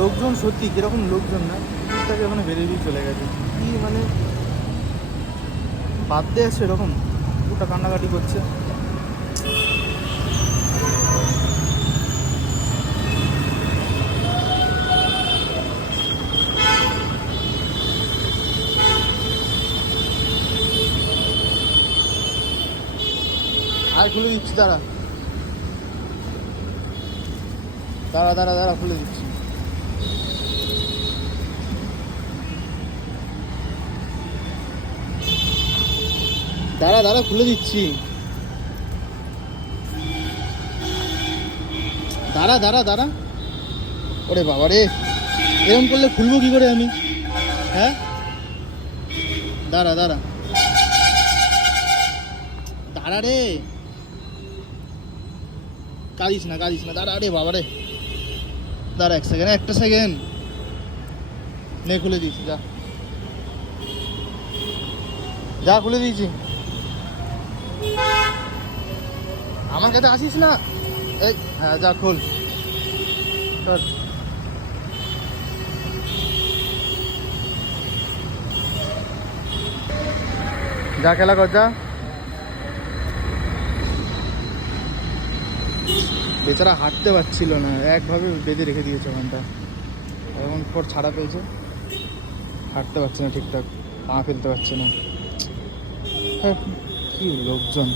লোকজন সত্যি কিরকম লোকজন না, কুকুরটাকে ওখানে বেঁধে দিয়ে চলে গেছে। কি মানে বাদ দিয়ে আসছে এরকম, কুকুরটা কান্নাকাটি করছে। আর খুলে দিচ্ছি, দাঁড়া দাঁড়া দাঁড়া দাঁড়া, খুলে দিচ্ছি। দাঁড়া দাঁড়া, খুলে দিচ্ছি। দাঁড়া দাঁড়া দাঁড়া, ওরে বাবা রে, এরকম করলে খুলবো কি করে আমি? হ্যাঁ দাঁড়া দাঁড়া দাঁড়া রে, কাঁদিস না কাঁদিস না, দাঁড়া রে বাবা রে, দাঁড়া এক সেকেন্ড, একটা সেকেন্ড, নে খুলে দিয়েছি, যা যা খুলে দিয়েছি। আমার কাছে আসিস না, এই হ্যাঁ যা খোল, চল। যা খেলা কর, যা। বেচারা হাঁটতে পারছিল না, একভাবে বেঁধে রেখে দিয়েছে ওখানটা। এখন পর ছাড়া পেয়েছে, হাঁটতে পারছে না ঠিকঠাক, পা ফেলতে পারছে না। হ্যাঁ, কি লোকজন।